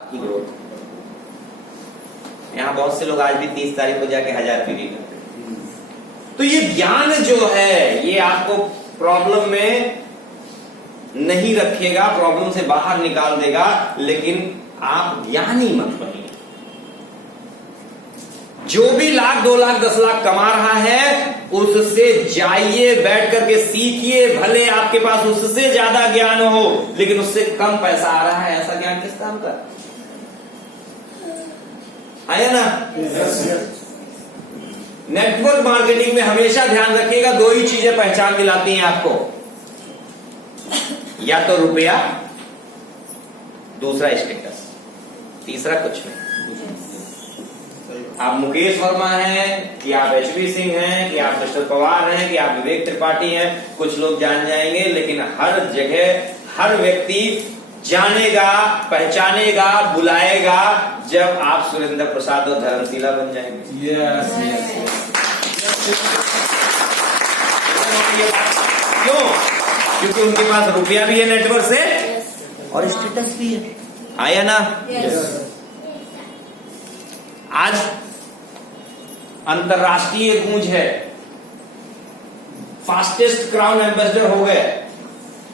की ग्रोथ। यहाँ बहुत से लोग आज भी 30 तारीख को जाके 1000 पीवी करते हैं। तो ये ज्ञान जो है ये आपको प्रॉब्लम में नहीं रखेगा, प्रॉब्लम से बाहर निकाल देगा, लेकिन आप ज्ञानी मत बनिए। जो भी लाख 2 लाख 10 लाख कमा रहा है उससे जाइए, बैठ करके सीखिए। भले आपके पास उससे ज्यादा ज्ञान हो लेकिन उससे कम पैसा आ रहा है, ऐसा ज्ञान किस काम का आया ना। नेटवर्क मार्केटिंग में हमेशा ध्यान रखिएगा, 2 ही चीजें पहचान दिलाती हैं आपको, या तो रुपया, दूसरा स्टेटस, तीसरा कुछ नहीं। आप मुकेश वर्मा हैं कि आप एचपी सिंह हैं कि आप मिस्टर पवार हैं कि आप विवेक त्रिपाठी हैं, कुछ लोग जान जाएंगे, लेकिन हर जगह हर व्यक्ति जानेगा, पहचानेगा, बुलाएगा जब आप सुरेंद्र प्रसाद और धर्मशिला बन जाएंगे। क्यों? क्योंकि उनके पास रुपया भी है नेटवर्क से और स्टेटस भी है, आया ना। आज अंतरराष्ट्रीय गूंज है, फास्टेस्ट क्राउन एम्बेसडर हो गए।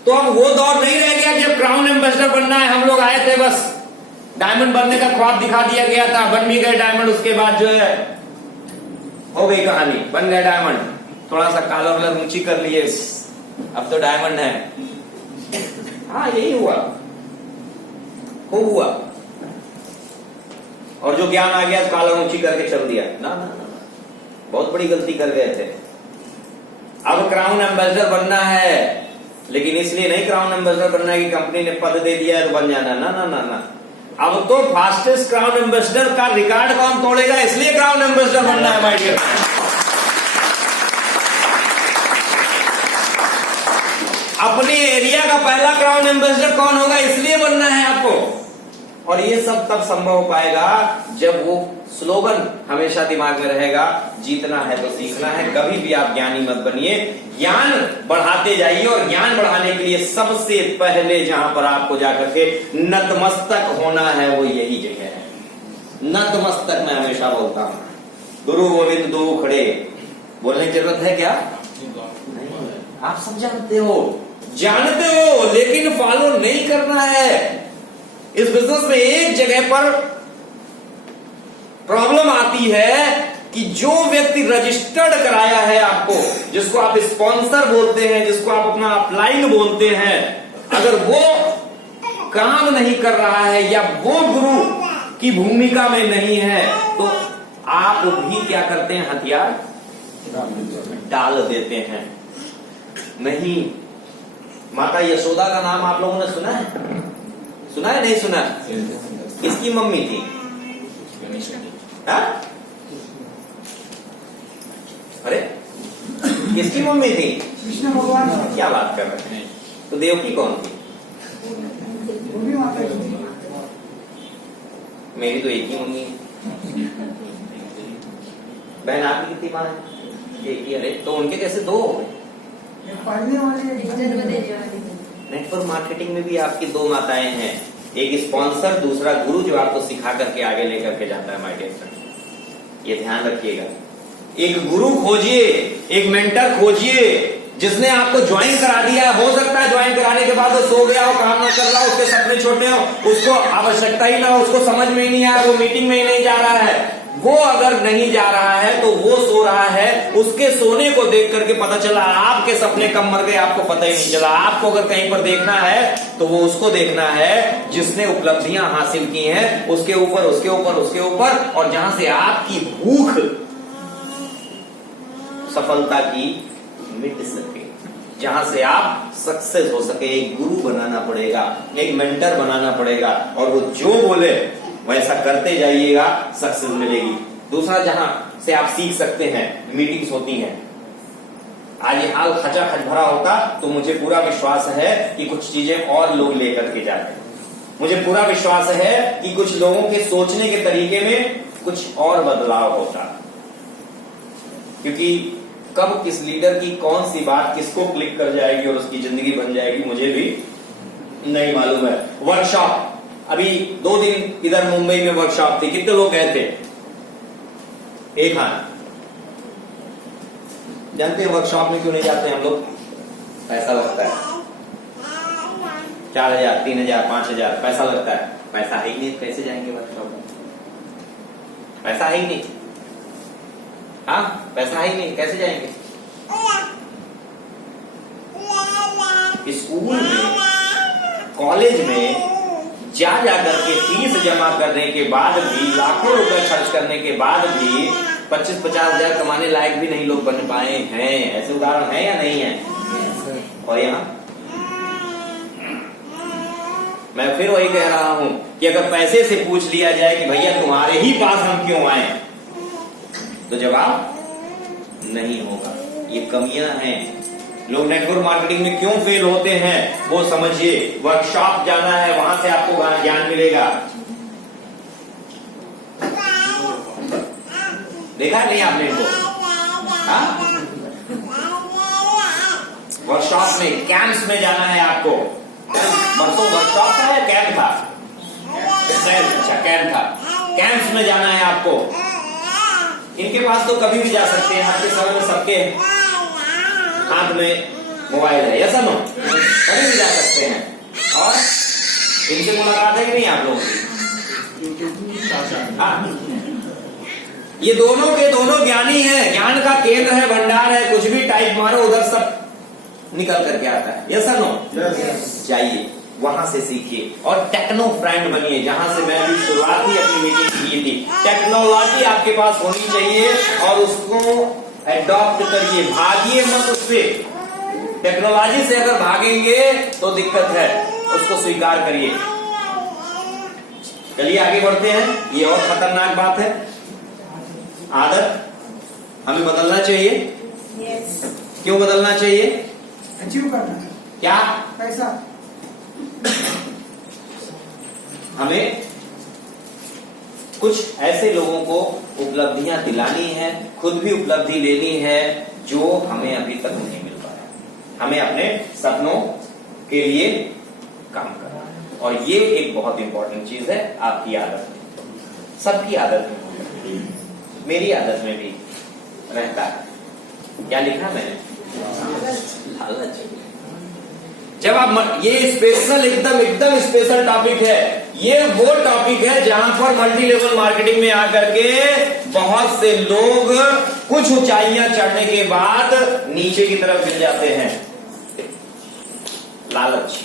तो अब वो दौर नहीं रह गया जब क्राउन एम्बेसडर बनना है। हम लोग आए थे, बस डायमंड बनने का ख्वाब दिखा दिया गया था, बन भी गए डायमंड। उसके बाद जो है हो गई कहानी, बन गए डायमंड, थोड़ा सा कॉलर वलर ऊंची कर लिए, अब तो डायमंड है। हाँ यही हुआ, खूब हुआ। और जो ज्ञान आ गया कॉलर ऊंची करके चल दिया, ना ना ना, बहुत बड़ी गलती कर गए थे। अब क्राउन एम्बेसडर बनना है, लेकिन इसलिए नहीं क्राउन एम्बेसडर बनना है कि कंपनी ने पद दे दिया है तो बन जाना, ना ना ना ना। अब तो फास्टेस्ट क्राउन एम्बेसडर का रिकॉर्ड कौन तोड़ेगा, इसलिए क्राउन एम्बेसडर बनना है माय डियर। अपने एरिया का पहला क्राउन एम्बेसडर कौन होगा, इसलिए बनना है आपको। और ये सब तब संभव हो पाएगा जब वो स्लोगन हमेशा दिमाग में रहेगा, जीतना है तो सीखना है। कभी भी आप ज्ञानी मत बनिए, ज्ञान बढ़ाते जाइए। और ज्ञान बढ़ाने के लिए सबसे पहले जहां पर आपको जाकर के नतमस्तक होना है वो यही जगह है। नतमस्तक मैं हमेशा बोलता हूं, गुरु गोविंद दो खड़े, बोलने की जरूरत है क्या? नहीं, आप सब जानते हो लेकिन फॉलो नहीं करना है। इस बिजनेस में एक जगह पर प्रॉब्लम आती है कि जो व्यक्ति रजिस्टर्ड कराया है आपको, जिसको आप स्पॉन्सर बोलते हैं, जिसको आप अपना अपलाइन बोलते हैं, अगर वो काम नहीं कर रहा है या वो गुरु की भूमिका में नहीं है तो आप भी क्या करते हैं, हथियार डाल देते हैं। नहीं, माता यशोदा का नाम आप लोगों ने सुना है? सुना है नहीं सुना? किसकी मम्मी थी? अरे किसकी मम्मी थी? कृष्ण भगवान। क्या बात कर रहे हैं? तो देवकी कौन थी? मेरी तो एक ही मम्मी है। बहन आपकी कितनी माँ है? एक ही। अरे तो उनके कैसे 2 हो गए? पढ़ने वाले नेटवर्क मार्केटिंग में भी आपकी 2 माताएं हैं, एक स्पॉन्सर, दूसरा गुरु जो आपको सिखा करके आगे लेकर के जाता है माय डियर फ्रेंड। ये ध्यान रखिएगा, एक गुरु खोजिए, एक मेंटर खोजिए जिसने आपको ज्वाइन करा दिया। हो सकता है ज्वाइन कराने के बाद वो सो गया हो, काम ना कर रहा हो, उसके सपने छोटे हो, उसको आवश्यकता ही ना हो, उसको समझ में ही नहीं आया, वो मीटिंग में ही नहीं जा रहा है। वो अगर नहीं जा रहा है तो वो सो रहा है, उसके सोने को देख करके पता चला आपके सपने कब मर गए आपको पता ही नहीं चला। आपको अगर कहीं पर देखना है तो वो उसको देखना है जिसने उपलब्धियां हासिल की हैं, उसके ऊपर उसके ऊपर उसके ऊपर, और जहां से आपकी भूख सफलता की मिट सके, जहां से आप सक्सेस हो सके। एक गुरु बनाना पड़ेगा, एक मेंटर बनाना पड़ेगा, और वो जो बोले वैसा करते जाइएगा, सक्सेस मिलेगी। दूसरा जहां से आप सीख सकते हैं, मीटिंग्स होती हैं। आज ये हाल खचाखच भरा होता तो मुझे पूरा विश्वास है कि कुछ चीजें और लोग लेकर के जाते। मुझे पूरा विश्वास है कि कुछ लोगों के सोचने के तरीके में कुछ और बदलाव होता, क्योंकि कब किस लीडर की कौन सी बात किसको क्लिक कर जाएगी और उसकी जिंदगी बन जाएगी मुझे भी नहीं मालूम है। वर्कशॉप अभी 2 दिन इधर मुंबई में वर्कशॉप थी, कितने लोग गए थे? एक हाथ। जानते हैं वर्कशॉप में क्यों नहीं जाते हम लोग? पैसा लगता है। 4,000, 3,000, 5,000 पैसा लगता है। पैसा है ही नहीं, कैसे जाएंगे वर्कशॉप में? पैसा है ही नहीं। हाँ, पैसा है ही नहीं, कैसे जाएंगे? स्कूल में, कॉलेज में जा करके फीस जमा करने के बाद भी, लाखों रुपए खर्च करने के बाद भी 25-50 हजार कमाने लायक भी नहीं लोग बन पाए हैं। ऐसे उदाहरण है या नहीं है? और यहाँ मैं फिर वही कह रहा हूं कि अगर पैसे से पूछ लिया जाए कि भैया तुम्हारे ही पास हम क्यों आए, तो जवाब नहीं होगा। ये कमियां हैं। लोग नेटवर्क मार्केटिंग में क्यों फेल होते हैं वो समझिए। वर्कशॉप जाना है, वहां से आपको ज्ञान मिलेगा। देखा है नहीं आपने इनको? वर्कशॉप में, कैंप्स में जाना है आपको। परसों वर्कशॉप था या कैंप था? अच्छा, कैंप था। कैंप्स में जाना है आपको। इनके पास तो कभी भी जा सकते हैं। आज के समय में सबके हाथ में मोबाइल है, ऐसा नो, कभी भी जा सकते हैं। और इनसे मुलाकात है कि नहीं आप लोगों की? हाँ, ये दोनों के दोनों ज्ञानी हैं। ज्ञान का केंद्र है, भंडार है। कुछ भी टाइप मारो उधर सब निकल करके आता है। Yes sir no? जाइए, वहां से सीखिए और टेक्नो फ्रेंड बनिए। जहां से मैं भी शुरुआत ही अपनी मीटिंग की थी। टेक्नोलॉजी आपके पास होनी चाहिए और उसको एडॉप्ट करिए, भागिए मत उससे। टेक्नोलॉजी से अगर भागेंगे तो दिक्कत है, उसको स्वीकार करिए। चलिए आगे बढ़ते हैं। ये और खतरनाक बात है, आदत हमें बदलना चाहिए। क्यों बदलना चाहिए? अचीव करना है। क्या? पैसा। हमें कुछ ऐसे लोगों को उपलब्धियां दिलानी है, खुद भी उपलब्धि लेनी है जो हमें अभी तक नहीं मिल पाया। हमें अपने सपनों के लिए काम करना है और ये एक बहुत इंपॉर्टेंट चीज है आपकी आदत में। सबकी आदत में, मेरी आदत में भी रहता है। क्या लिखा मैंने? लालच। जब आप, ये स्पेशल, एकदम स्पेशल टॉपिक है। ये वो टॉपिक है जहां पर मल्टी लेवल मार्केटिंग में आकर के बहुत से लोग कुछ ऊंचाइयां चढ़ने के बाद नीचे की तरफ गिर जाते हैं। लालच।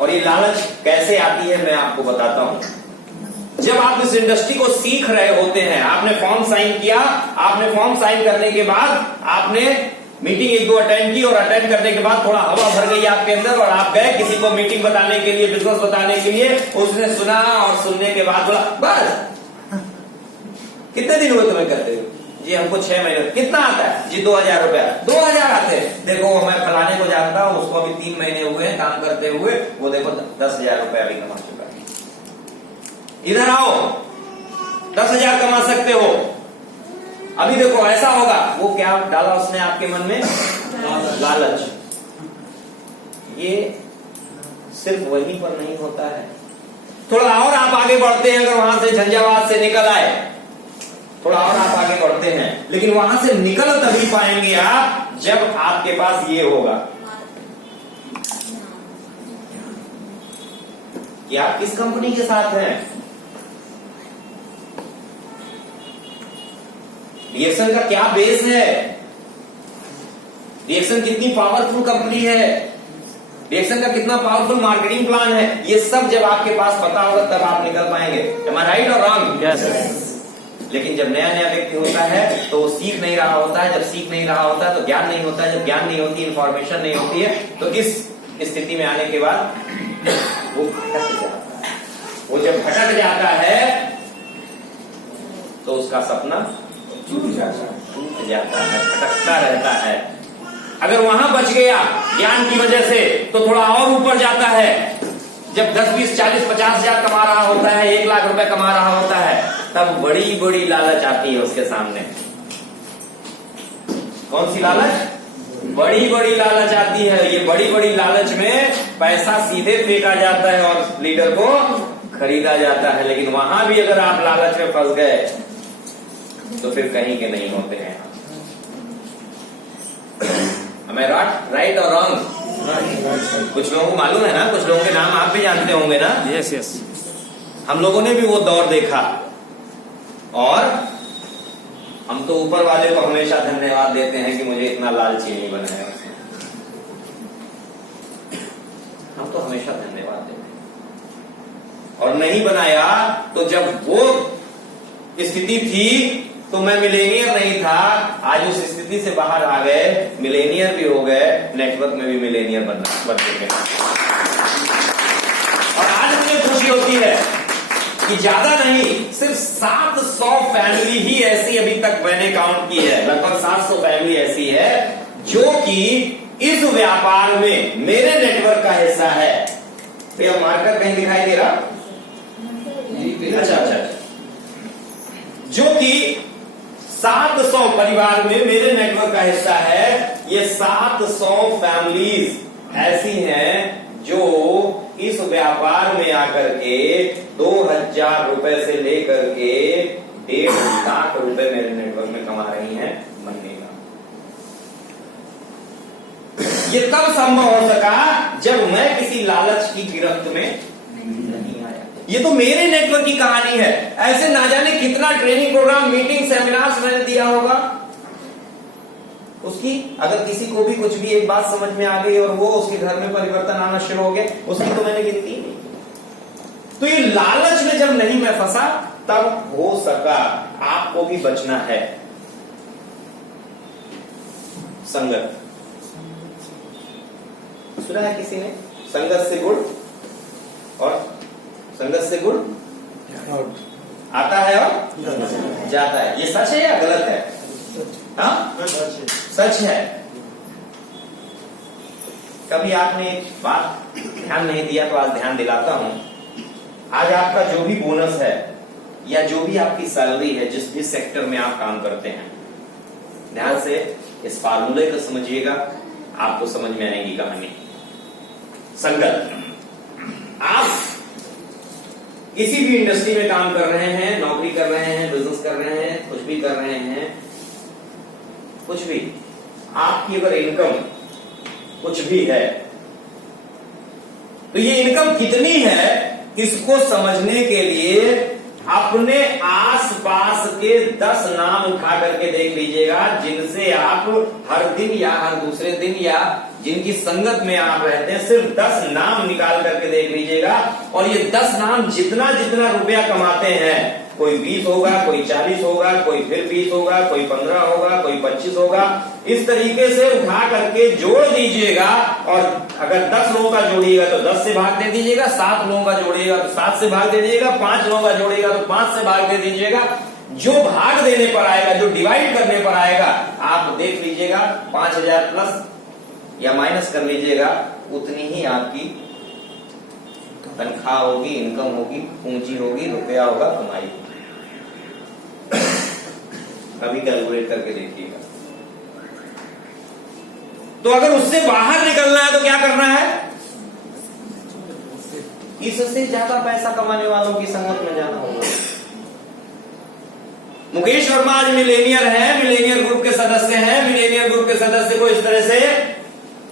और ये लालच कैसे आती है मैं आपको बताता हूं। जब आप इस इंडस्ट्री को सीख रहे होते हैं, आपने फॉर्म साइन किया, आपने फॉर्म साइन करने के बाद आपने मीटिंग 1-2 अटेंड की और अटेंड करने के बाद थोड़ा हवा भर गई आपके अंदर और आप गए किसी को मीटिंग बताने के लिए, बिजनेस बताने के लिए। उसने सुना और सुनने के बाद बोला बस कितने दिन हुए तुम्हें करते हो? जी हमको 6 महीने। कितना आता है? जी 2,000 रुपया। 2,000 आते हैं। देखो मैं फलाने को जानता हूं, उसको अभी 3 महीने हुए हैं काम करते हुए, वो देखो 10,000 रुपया अभी कमा चुका है। इधर आओ, 10,000 कमा सकते हो। अभी देखो ऐसा होगा। वो क्या डाला उसने आपके मन में? लालच। ये सिर्फ वहीं पर नहीं होता है, थोड़ा और आप आगे बढ़ते हैं। अगर वहां से झंझावात से निकल आए, थोड़ा और आप आगे बढ़ते हैं, लेकिन वहां से निकल तभी पाएंगे आप जब आपके पास ये होगा कि आप किस कंपनी के साथ हैं। रिएक्शन का क्या बेस है? रिएक्शन कितनी पावरफुल कंपनी है? रिएक्शन का कितना पावरफुल मार्केटिंग प्लान है? ये सब जब आपके पास पता होगा तब आप निकल पाएंगे। Am I right or wrong? Yes. लेकिन जब नया नया व्यक्ति होता है तो वो सीख नहीं रहा होता है। जब सीख नहीं रहा होता है तो ज्ञान नहीं होता है। जब ज्ञान नहीं होती, इंफॉर्मेशन नहीं होती है, तो इस स्थिति में आने के बाद वो भटक जाता है। वो जब भटक जाता है तो उसका सपना टूट जाता है, भटकता रहता है। अगर वहां बच गया ज्ञान की वजह से तो थोड़ा और ऊपर जाता है। जब 10, 20, 40, 50 हजार कमा रहा होता है, 1 लाख रुपए कमा रहा होता है, तब बड़ी बड़ी लालच आती है उसके सामने। कौन सी लालच? बड़ी बड़ी लालच आती है। ये बड़ी बड़ी लालच में पैसा सीधे फेंका जाता है और लीडर को खरीदा जाता है। लेकिन वहां भी अगर आप लालच में फंस गए तो फिर कहीं के नहीं होते हैं। हमें राइट और रॉन्ग? कुछ लोगों को मालूम है ना, कुछ लोगों के नाम आप भी जानते होंगे ना। Yes yes. हम लोगों ने भी वो दौर देखा और हम तो ऊपर वाले को हमेशा धन्यवाद देते हैं कि मुझे इतना लालची नहीं बनाया उसने। हम तो हमेशा धन्यवाद देते हैं। और नहीं बनाया तो जब वो स्थिति थी तो मैं मिलेनियर नहीं था, आज उस स्थिति से बाहर आ गए, मिलेनियर भी हो गए, नेटवर्क में भी मिलेनियर बन चुके हैं। और आज मुझे खुशी होती है कि ज्यादा नहीं, सिर्फ 700 फैमिली ही ऐसी अभी तक मैंने काउंट की है, लगभग 700 फैमिली ऐसी है जो कि इस व्यापार में मेरे नेटवर्क का हिस्सा है। भैया मार्कर कहीं दिखाई दे रहा? अच्छा, जो कि 700 परिवार में मेरे नेटवर्क का हिस्सा है। ये 700 फैमिलीज ऐसी हैं जो इस व्यापार में आकर के 2000 रुपए से लेकर के 1.5 लाख रुपए मेरे नेटवर्क में कमा रही हैं महीने का। ये तब संभव हो सका जब मैं किसी लालच की गिरफ्त में नहीं आया। ये तो मेरे नेटवर्क की कहानी है। ऐसे ना जाने कितना ट्रेनिंग प्रोग्राम, मीटिंग, सेमिनार्स मैंने दिया होगा। उसकी अगर किसी को भी कुछ भी एक बात समझ में आ गई और वो उसके घर में परिवर्तन आना शुरू हो गए, उसकी तो मैंने गिनती ही नहीं। तो ये लालच में जब नहीं मैं फंसा तब हो सका। आपको भी बचना है। संगत सुना है किसी ने? संगत से गुड़ और संगत से गुड़ आता है और जाता है। ये सच है या गलत है? हाँ, सच है। कभी आपने एक बात ध्यान नहीं दिया तो आज ध्यान दिलाता हूं। आज आपका जो भी बोनस है या जो भी आपकी सैलरी है, जिस सेक्टर में आप काम करते हैं, ध्यान से इस फार्मूले को समझिएगा, आपको समझ में आएगी कहानी। संगत, आप किसी भी इंडस्ट्री में काम कर रहे हैं, नौकरी कर रहे हैं, बिजनेस कर रहे हैं, कुछ भी कर रहे हैं, कुछ भी, आपकी अगर इनकम कुछ भी है तो ये इनकम कितनी है इसको समझने के लिए अपने आसपास के 10 नाम उठा करके देख लीजिएगा, जिनसे आप हर दिन या हर दूसरे दिन या जिनकी संगत में आप रहते हैं, सिर्फ 10 नाम निकाल करके देख लीजिएगा। और ये 10 नाम जितना जितना रुपया कमाते हैं, कोई 20 होगा, कोई 40 होगा, कोई फिर 20 होगा, कोई 15 होगा, कोई 25 होगा, इस तरीके से उठा करके जोड़ दीजिएगा। और अगर 10 लोगों का जोड़िएगा तो 10 से भाग दे दीजिएगा, 7 लोगों का जोड़िएगा तो 7 से भाग दे दीजिएगा, 5 लोगों का जोड़िएगा तो 5 से भाग दे दीजिएगा। जो भाग देने पर आएगा, जो डिवाइड करने पर आएगा, आप देख लीजिएगा 5000 प्लस या माइनस कर लीजिएगा, उतनी ही आपकी तनख्वाह होगी, इनकम होगी, पूंजी होगी, रुपया होगा, कमाई होगी। अभी कैलकुलेट करके देखिएगा। तो अगर उससे बाहर निकलना है तो क्या करना है? इससे ज्यादा पैसा कमाने वालों की संगत में जाना होगा। मुकेश वर्मा आज मिलेनियर है, मिलेनियर ग्रुप के सदस्य हैं। मिलेनियर ग्रुप के सदस्य को इस तरह से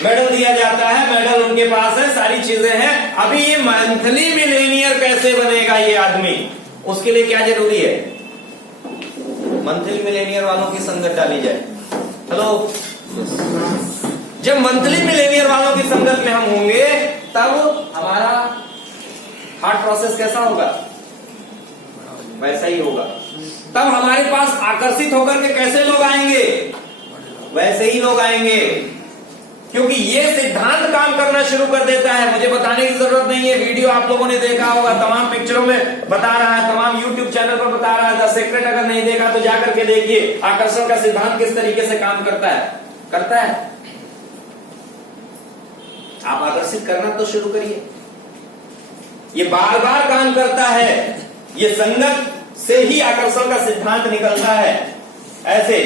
मेडल दिया जाता है, मेडल उनके पास है, सारी चीजें हैं। अभी ये मंथली मिलेनियर कैसे बनेगा ये आदमी? उसके लिए क्या जरूरी है? मंथली मिलेनियर वालों की संगत डाली जाए। हेलो, जब मंथली मिलेनियर वालों की संगत में हम होंगे तब हमारा हार्ट प्रोसेस कैसा होगा? वैसा ही होगा। तब हमारे पास आकर्षित होकर के कैसे लोग आएंगे? वैसे ही लोग आएंगे, क्योंकि ये सिद्धांत काम करना शुरू कर देता है। मुझे बताने की जरूरत नहीं है, वीडियो आप लोगों ने देखा होगा, तमाम पिक्चरों में बता रहा है, तमाम यूट्यूब चैनल पर बता रहा है। द सीक्रेट अगर नहीं देखा तो जाकर के देखिए, आकर्षण का सिद्धांत किस तरीके से काम करता है। आप आकर्षित करना तो शुरू करिए। ये बार बार काम करता है। ये संगत से ही आकर्षण का सिद्धांत निकलता है। ऐसे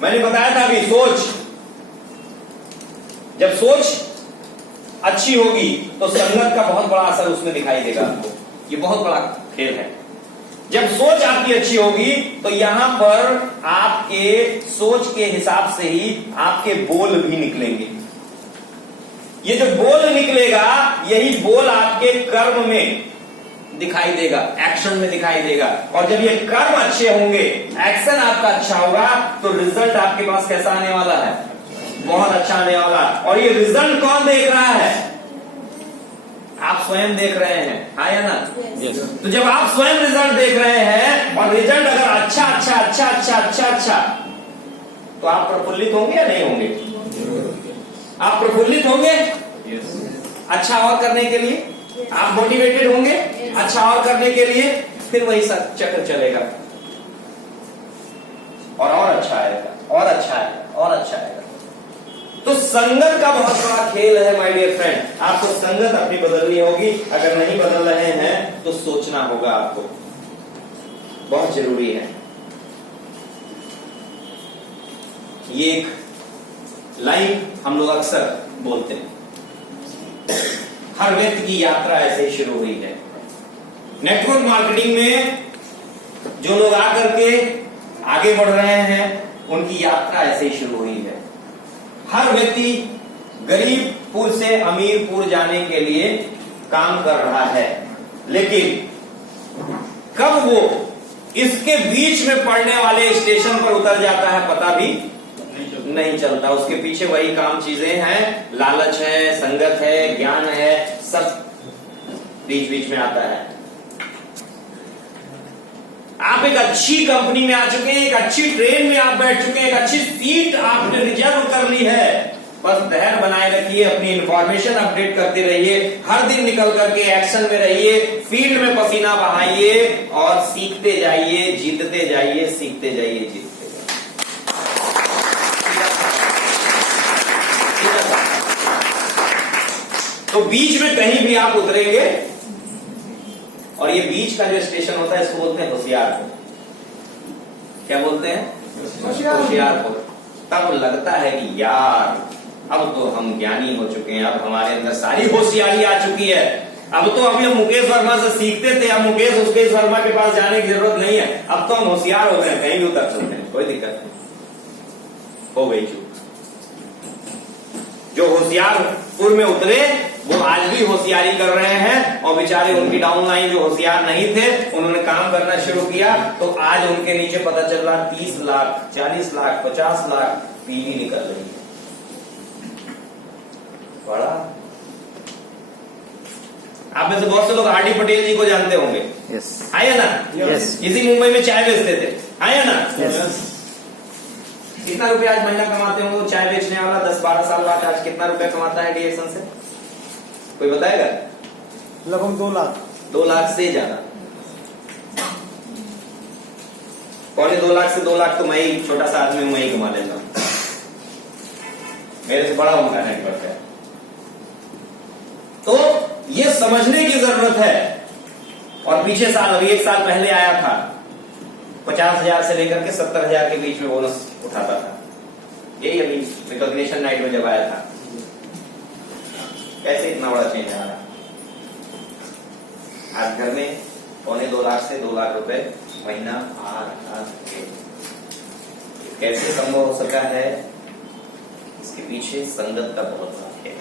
मैंने बताया था अभी, सोच, जब सोच अच्छी होगी तो संगत का बहुत बड़ा असर उसमें दिखाई देगा आपको। ये बहुत बड़ा खेल है। जब सोच आपकी अच्छी होगी तो यहां पर आपके सोच के हिसाब से ही आपके बोल भी निकलेंगे। ये जो बोल निकलेगा यही बोल आपके कर्म में दिखाई देगा, एक्शन में दिखाई देगा। और जब ये कर्म अच्छे होंगे, एक्शन आपका अच्छा होगा, तो रिजल्ट आपके पास कैसा आने वाला है? बहुत अच्छा आने वाला। और ये रिजल्ट कौन देख रहा है? आप स्वयं देख रहे हैं, हाँ या ना? Yes. तो जब आप स्वयं रिजल्ट देख रहे हैं और रिजल्ट अगर अच्छा अच्छा अच्छा अच्छा अच्छा अच्छा, तो आप प्रफुल्लित होंगे या नहीं होंगे? आप प्रफुल्लित होंगे अच्छा और करने के लिए, आप मोटिवेटेड होंगे अच्छा और करने के लिए, फिर वही सब चक्र चलेगा और अच्छा आएगा और अच्छा आएगा और अच्छा आएगा। तो संगत का बहुत बड़ा खेल है माय डियर फ्रेंड। आपको संगत अपनी बदलनी होगी। अगर नहीं बदल रहे हैं तो सोचना होगा आपको, बहुत जरूरी है। ये एक लाइन हम लोग अक्सर बोलते हैं, हर व्यक्ति की यात्रा ऐसे ही शुरू हुई है। नेटवर्क मार्केटिंग में जो लोग आकर के आगे बढ़ रहे हैं उनकी यात्रा ऐसे ही शुरू हुई है। हर व्यक्ति गरीबपुर से अमीरपुर जाने के लिए काम कर रहा है, लेकिन कब वो इसके बीच में पड़ने वाले स्टेशन पर उतर जाता है पता भी नहीं चलता। उसके पीछे वही काम चीजें हैं, लालच है, संगत है, ज्ञान है, सब बीच बीच में आता है। आप एक अच्छी कंपनी में आ चुके हैं, एक अच्छी ट्रेन में आप बैठ चुके हैं, एक अच्छी सीट आपने रिजर्व कर ली है। बस धैर्य बनाए रखिए, अपनी इंफॉर्मेशन अपडेट करते रहिए, हर दिन निकल करके एक्शन में रहिए, फील्ड में पसीना बहाइए और सीखते जाइए, जीतते जाइए, सीखते जाइए, जीतते जाइए। तो बीच में कहीं भी आप उतरेंगे, और ये बीच का जो स्टेशन होता है इसको बोलते हैं होशियारपुर। क्या बोलते हैं? होशियारपुर। तब लगता है कि यार अब तो हम ज्ञानी हो चुके हैं, अब हमारे अंदर सारी होशियारी आ चुकी है। अब तो अभी हम मुकेश वर्मा से सीखते थे, अब मुकेश उसके वर्मा के पास जाने की जरूरत नहीं है, अब तो हम होशियार हो गए, कहीं भी उतर सकते हैं, कोई दिक्कत नहीं। हो गई चूक। जो होशियारपुर में उतरे वो आज भी होशियारी कर रहे हैं, और बेचारे उनकी डाउनलाइन जो होशियार नहीं थे उन्होंने काम करना शुरू किया, तो आज उनके नीचे पता चल रहा 30 लाख 40 लाख 50 लाख पीवी निकल रही है। बड़ा आप में से बहुत से लोग हार्डी पटेल जी को जानते होंगे, Yes. आया ना? Yes. इसी मुंबई में चाय बेचते थे, आया ना? Yes. कितना रुपया आज महीना कमाते होंगे वो चाय बेचने वाला? 10-12 साल बाद आज कितना रुपया कमाता है डीएक्शन से? कोई बताएगा? लगभग 2 लाख। 2 लाख से ज्यादा, 2.25 लाख से 2 लाख तो मैं ही छोटा सा आदमी मैं ही कमा लेता हूं। मेरे से बड़ा उनका नेटवर्क है। तो ये समझने की जरूरत है। और पीछे साल, अभी 1 साल पहले आया था, 50,000 से लेकर के 70,000 के बीच में बोनस उठाता था। यही अभी रिकॉग्निशन नाइट में जब आया था। कैसे इतना बड़ा चेंज आ रहा? आज घर में 2.25 लाख से 2 लाख रुपए महीना आ रहा है। कैसे संभव हो सका है? इसके पीछे संगत का बहुत बड़ा है।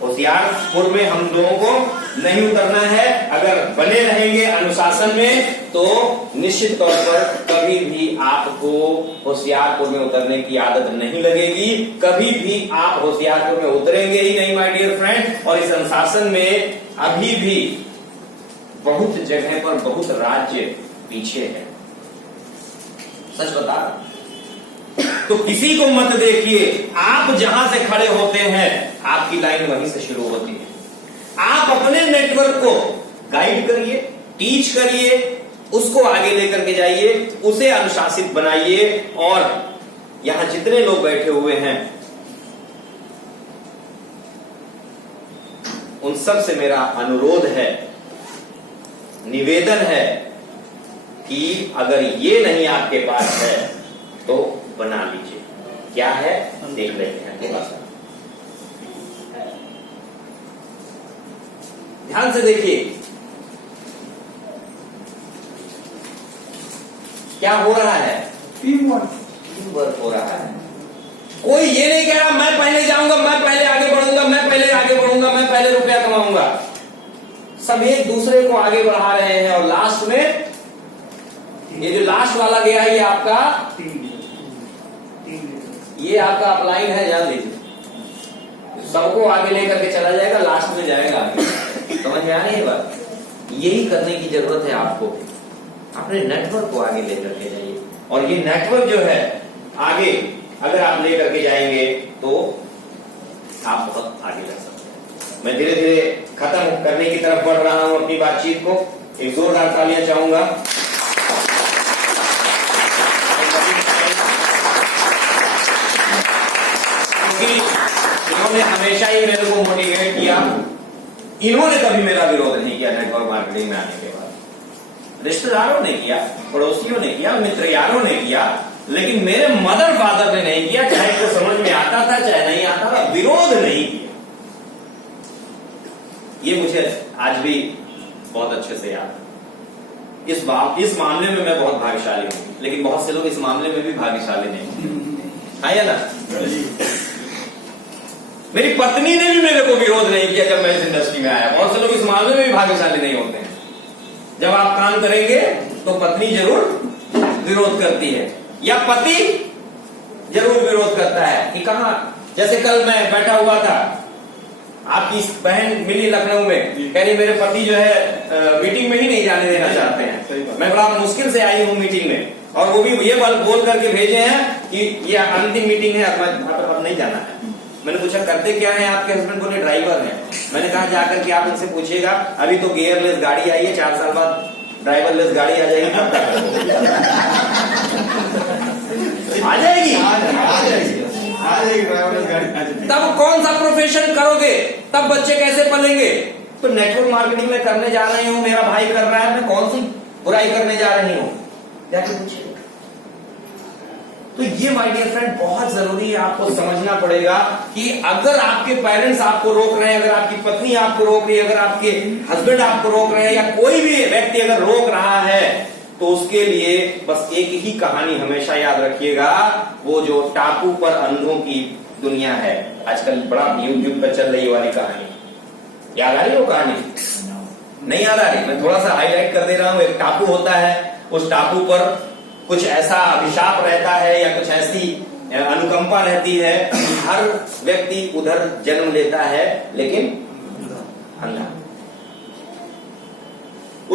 होशियारपुर में हम लोगों को नहीं उतरना है। अगर बने रहेंगे अनुशासन में तो निश्चित तौर पर कभी भी आपको होशियारपुर में उतरने की आदत नहीं लगेगी। कभी भी आप होशियारपुर में उतरेंगे ही नहीं माय डियर फ्रेंड। और इस अनुशासन में अभी भी बहुत जगह पर बहुत राज्य पीछे है, सच बता रहा हूं। तो किसी को मत देखिए, आप जहां से खड़े होते हैं आपकी लाइन वहीं से शुरू होती है। आप अपने नेटवर्क को गाइड करिए, टीच करिए, उसको आगे लेकर के जाइए, उसे अनुशासित बनाइए। और यहां जितने लोग बैठे हुए हैं उन सब से मेरा अनुरोध है, निवेदन है कि अगर ये नहीं आपके पास है तो बना लीजिए। क्या है देख लेते हैं थोड़ा सा, ध्यान से देखिए क्या हो रहा है। टीम वर्क हो रहा है। कोई ये नहीं कह रहा मैं पहले जाऊंगा, मैं पहले आगे बढ़ूंगा, मैं पहले आगे बढ़ूंगा, मैं पहले रुपया कमाऊंगा। सब एक दूसरे को आगे बढ़ा रहे हैं और लास्ट में ये जो लास्ट वाला गया है ये आपका अपलाइन है, जान लीजिए। सबको आगे लेकर के चला जाएगा, लास्ट में जाएगा आगे। समझ में आ रही है बात? यही करने की जरूरत है आपको। अपने नेटवर्क को आगे लेकर के जाइए और ये नेटवर्क जो है आगे अगर आप लेकर के जाएंगे तो आप बहुत आगे जा सकते हैं। मैं धीरे धीरे खत्म करने की तरफ बढ़ रहा हूं अपनी बातचीत को। एक जोरदार तालियां चाहूंगा। इन्होंने हमेशा ही मेरे को मोटिवेट किया। इन्होंने कभी मेरा विरोध नहीं किया नेटवर्क मार्केटिंग में आने के बाद। रिश्तेदारों ने किया, पड़ोसियों ने किया, मित्र यारों ने किया, लेकिन मेरे मदर फादर ने नहीं किया। चाहे तो समझ में आता था चाहे नहीं आता था, विरोध नहीं किया। ये मुझे आज भी बहुत अच्छे से याद है। इस मामले में मैं बहुत भाग्यशाली हूं, लेकिन बहुत से लोग इस मामले में भी भाग्यशाली नहीं है ना। मेरी पत्नी ने भी मेरे को विरोध नहीं किया जब मैं इस इंडस्ट्री में आया। बहुत से लोग इस मामले में भी भाग्यशाली नहीं होते हैं। जब आप काम करेंगे तो पत्नी जरूर विरोध करती है या पति जरूर विरोध करता है कि कहां। जैसे कल मैं बैठा हुआ था, आपकी बहन मिली लखनऊ में, कह रही मेरे पति जो है मीटिंग में ही नहीं जाने देना चाहते हैं। मैं बड़ा मुश्किल से आई हूं मीटिंग में, और वो भी ये बोल करके भेजे हैं कि ये अंतिम मीटिंग है, अब नहीं जाना है। मैंने पूछा करते क्या है आपके हस्बैंड? बोले ड्राइवर हैं। मैंने कहा जाकर के आप उनसे पूछिएगा, अभी तो गियरलेस गाड़ी आई है, 4 साल बाद ड्राइवरलेस गाड़ी आ जाएगी। आ जाएगी ड्राइवरलेस गाड़ी। तब कौन सा प्रोफेशन करोगे? तब बच्चे कैसे पलेंगे? तो नेटवर्क मार्केटिंग में करने जा रही हूं, मेरा भाई कर रहा है, मैं कौन सी बुराई करने जा रही हूं? जाके पूछिए। तो ये माय डियर फ्रेंड बहुत जरूरी है, आपको समझना पड़ेगा कि अगर आपके पेरेंट्स आपको रोक रहे हैं, अगर आपकी पत्नी आपको रोक रही है, अगर आपके हस्बैंड आपको रोक रहे हैं, या कोई भी व्यक्ति अगर रोक रहा है, तो उसके लिए बस एक ही कहानी हमेशा याद रखिएगा। वो जो टापू पर अंधों की दुनिया है, आजकल बड़ा यूट्यूब पर चल रही वाली कहानी, याद आ रही है वो कहानी? नहीं याद आ रही? मैं थोड़ा सा हाईलाइट कर दे रहा हूं। एक टापू होता है, उस टापू पर कुछ ऐसा अभिशाप रहता है या कुछ ऐसी अनुकंपा रहती है, हर व्यक्ति उधर जन्म लेता है लेकिन अंधा।